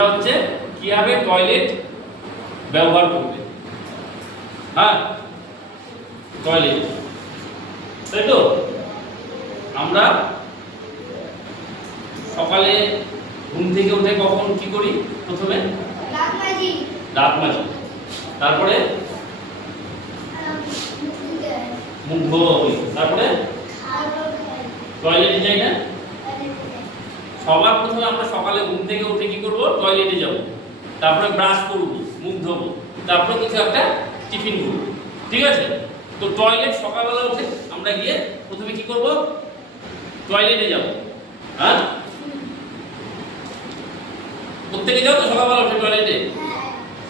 হচ্ছে কিভাবে টয়লেট ব্যবহার করবে। হ্যাঁ, টয়লেট, তাই তো। আমরা সকালে ঘুম থেকে উঠে কখন কি করি? প্রথমে দাঁত মাজি, তারপরে মুখ ধোয়া, তারপরে টয়লেটে যাই না? সবার প্রথমে আমরা সকালে ঘুম থেকে উঠে কি করব? টয়লেটে যাব, তারপরে ব্রাশ করব, মুখ ধোবো, তারপরে কিছু একটা টিফিন করব, ঠিক আছে? তো টয়লেট সকালবেলা উঠে আমরা গিয়ে প্রথমে কি করব? টয়লেটে যাব। হ্যাঁ, প্রত্যেকে যাও তো সকালবেলা উঠে টয়লেটে?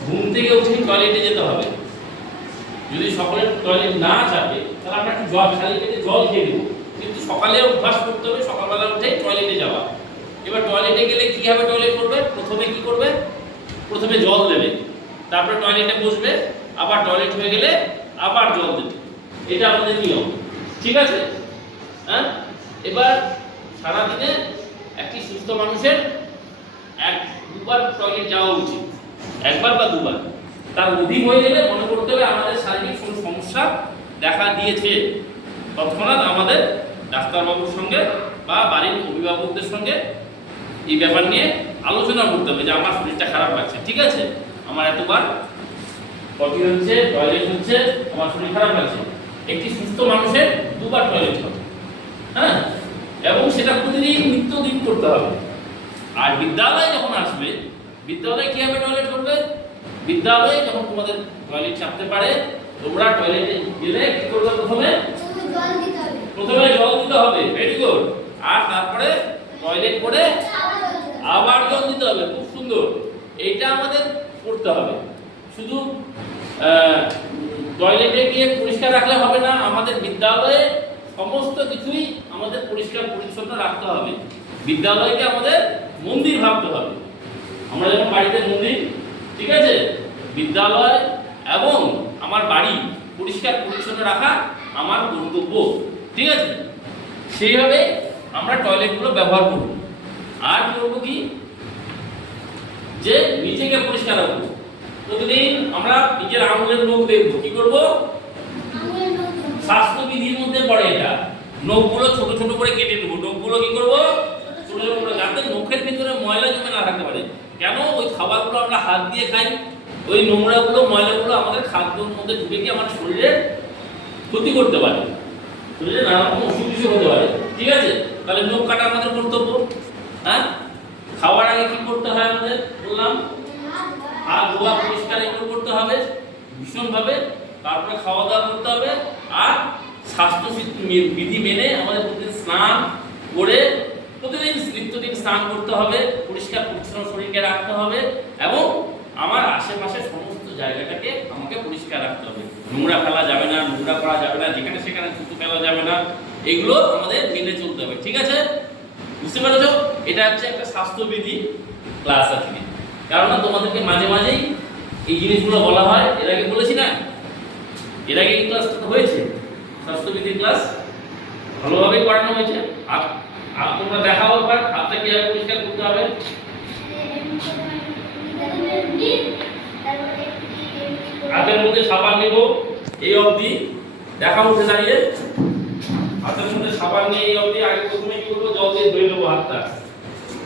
ঘুম থেকে উঠে টয়লেটে যেতে হবে। যদি সকলের টয়লেট না চাপে তাহলে আমরা একটু জল, খালি পেটে জল খেয়ে দেবো, কিন্তু সকালে অভ্যাস করতে হবে সকালবেলা উঠে টয়লেটে যাওয়া। এবার টয়লেটে গেলে কিভাবে টয়লেট করবে? প্রথমে কি করবে? প্রথমে জল দেবে, তারপরে টয়লেটে বসবে, আবার টয়লেট হয়ে গেলে আবার জল দেবে। এটা আমাদের নিয়ম, ঠিক আছে? হ্যাঁ, এবার সারাদিনে একটি সুস্থ মানুষের দুবার টয়লেট যাওয়া উচিত, একবার বা দুবার। তার অধিক হয়ে গেলে মনে করতে হবে আমাদের শারীরিক কোনো সমস্যা দেখা দিয়েছে, তৎক্ষণাৎ আমাদের ডাক্তারবাবুর সঙ্গে বা বাড়ির অভিভাবকদের সঙ্গে এই ব্যাপার নিয়ে আলোচনা করতে হবে যে আমার শরীরটা খারাপ লাগছে, ঠিক আছে, আমার এতবার পটি হচ্ছে, টয়লেট হচ্ছে, আমার শরীর খারাপ লাগছে। একটি সুস্থ মানুষের দুবার টয়লেট হবে, হ্যাঁ, এবং সেটা প্রতিদিন নিত্যদিন করতে হবে। আর বিদ্যালয়ে যখন আসবে, বিদ্যালয়ে কিভাবে টয়লেট করবে? বিদ্যালয়ে যখন তোমাদের টয়লেট চাপতে পারে, তোমরা টয়লেটে গেলে কি করবে? প্রথমে জল দিতে হবে, ভেরি গুড। আর তারপরে টয়লেট করে আবার জল দিতে হবে, খুব সুন্দর। এইটা আমাদের করতে হবে। শুধু টয়লেটে গিয়ে পরিষ্কার রাখলে হবে না, আমাদের বিদ্যালয়ে সমস্ত কিছুই আমাদের পরিষ্কার পরিচ্ছন্ন রাখতে হবে। বিদ্যালয়কে আমাদের মন্দির ভাবতে হবে। আমরা যেমন বাড়িতে মন্দির, ঠিক আছে, বিদ্যালয় এবং আমার বাড়ি পরিষ্কার পরিচ্ছন্ন রাখা আমার কর্তব্য, ঠিক আছে? সেইভাবে আমরা টয়লেটগুলো ব্যবহার করব। আর কি করবো? কি যে নিজেকে পরিষ্কার রাখবো। প্রতিদিন আমরা নিজের আঙুলের নখ দেখবো। কি করব? স্বাস্থ্যবিধির মধ্যে পড়ে এটা। নখগুলো ছোট ছোট করে কেটে নেবো। নখগুলো কি করব? ছোট ছোট করে, যাতে নখের ভিতরে ময়লা জমে না থাকতে পারে। কেন? ওই খাবারগুলো আমরা হাত দিয়ে খাই, ওই নোংরাগুলো, ময়লাগুলো আমাদের খাদ্যের মধ্যে ঢুকে গিয়ে আমাদের শরীরে ক্ষতি করতে পারে, শরীরে নানা রকম অসুখ বিসুখ হতে পারে, ঠিক আছে? তাহলে নখ কাটা আমাদের কর্তব্য। হ্যাঁ, খাওয়ার আগে কি করতে হয় আমাদের? বললাম, হাত ধোয়া পরিষ্কার এগুলো করতে হবে ভীষণভাবে, তারপরে খাওয়া দাওয়া করতে হবে। আর স্বাস্থ্য বিধি মেনে আমাদের প্রতিদিন স্নান করে, প্রতিদিন নিত্যদিন স্নান করতে হবে, পরিষ্কার পরিচ্ছন্ন শরীরকে রাখতে হবে, এবং আমার আশেপাশে সমস্ত জায়গাটাকে আমাকে পরিষ্কার রাখতে হবে। নোংরা ফেলা যাবে না, নোংরা করা যাবে না, যেখানে সেখানে থুতু ফেলা যাবে না, এগুলো আমাদের মেনে চলতে হবে, ঠিক আছে? বুঝতে পেরেছো? এটা হচ্ছে একটা স্বাস্থ্যবিধি ক্লাস আছে, কারণ তোমাদেরকে মাঝে মাঝেই এই জিনিসগুলো বলা হয়। এর আগে বলেছি না? এর আগে এই ক্লাসটা হয়েছে, স্বাস্থ্যবিধির ক্লাস ভালোভাবেই পড়ানো হয়েছে। আর তোমরা দেখাও একবার হাতটা কিভাবে পরিষ্কার করতে হবে। হাতের মধ্যে সাবান নেব, এই অবধি দেখা উঠে দাঁড়িয়ে হাতের মধ্যে সাবান নিয়ে এই অবধি আগে প্রথমে কি করবো? জল দিয়ে ধুয়ে নেবো হাতটা,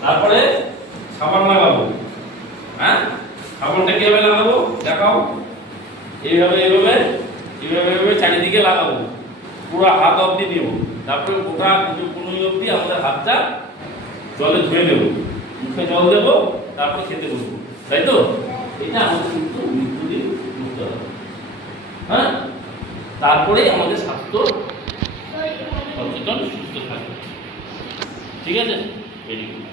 তারপরে সাবান লাগাবো। হ্যাঁ, সাবানটা কিভাবে লাগাবো দেখাও। এইভাবে এইভাবে এইভাবে এইভাবে চারিদিকে লাগাবো, পুরো হাত অবধি নেব, তারপরে গোটা কোনো অবধি আমাদের হাতটা জলে ধুয়ে নেব, মুখে জল দেবো, তারপরে খেতে বসবো, তাই তো? এটা আমাদের কিন্তু নিত্যদিন করতে হবে। হ্যাঁ, তারপরে আমাদের স্বাস্থ্য সচেতন সুস্থ থাকবে, ঠিক আছে? Very good.